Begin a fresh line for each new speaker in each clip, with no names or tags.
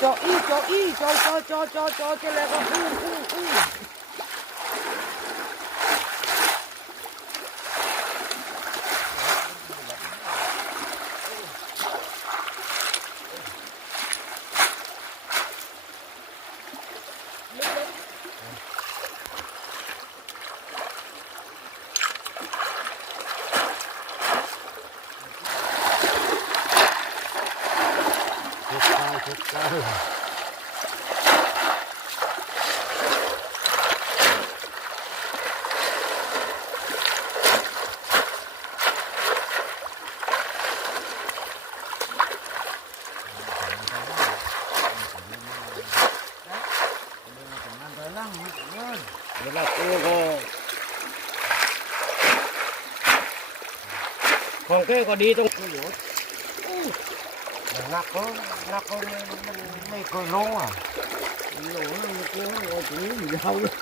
走一走一走走走走走走，这两个，呼呼呼。 จาะเจาะ
น์นักก็นักก็ไม่มันไม่เคยลงอะโอ้โหมันกูโอ้โหยาวเลย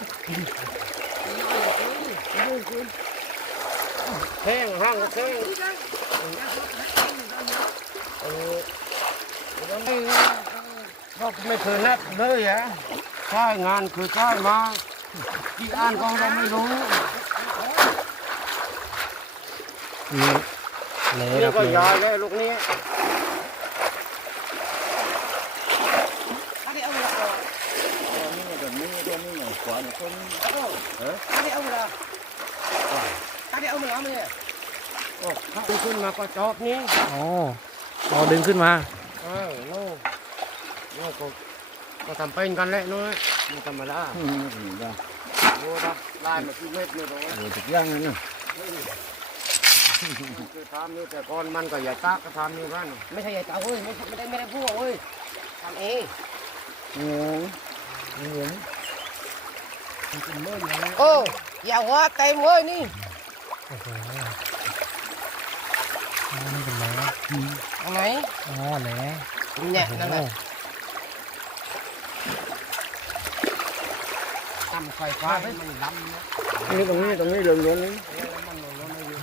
แข้งห้างก็แข้งเออแล้วไม่ก็ไม่เคยนับเลยอะใช่งานคือใช่มากี่อันก็เราไม่รู้
เนี่ครับ
ก็
ยา
ยแล้วลูกนี้า
ไหมเนี่ย
โอ้ถ้าขึ้นมาก็จอบนี้
อ๋อเอาดึงขึ้นมา
เออโน่โน่ก็ก็ทำเป็นกันแหละน้อยมันธรรมดา
อืมอืมได้
โอ้ได้ได้มากี่เม็ดไม่รู้
โอ้ทุกอย่างเลยนะ
คือทำนี่แต่ก่อนมันก็อย่าตักก็ทำนี่กัน
ไม่ใช่ใหญ่เต่าเว้ยไม่ไม่ได้ไม่ได้พูดเว้ยทำเอง
โอ้โหเห็น
มันเป็นเมื่อไง
โอ้อย่าว่าเต็มเว้ยนี่
โอ้โหนี่เป็นแหน
ทำไม
อ๋อแหน
เนี่ยนั่นแหละ
ทำไฟฟ้าให้มันดำนะ
นี่ตรงนี้ตรงนี้เหลืองๆนี่
แล้วมันลงมาอยู่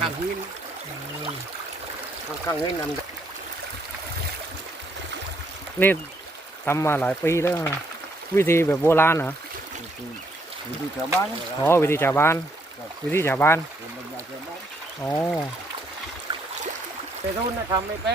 ข้างหินข้างหินนำ
นี่ทำมาหลายปีแล้วนะวิธีแบบโบราณเหรอ
วิธีชาวบ้านนะ
อ๋อวิธีชาวบ้าน วิธีชาวบ้าน
เป็นบรรยายชาวบ้าน
อ๋อ
แต่รุ่นน่ะทำไม่เป็น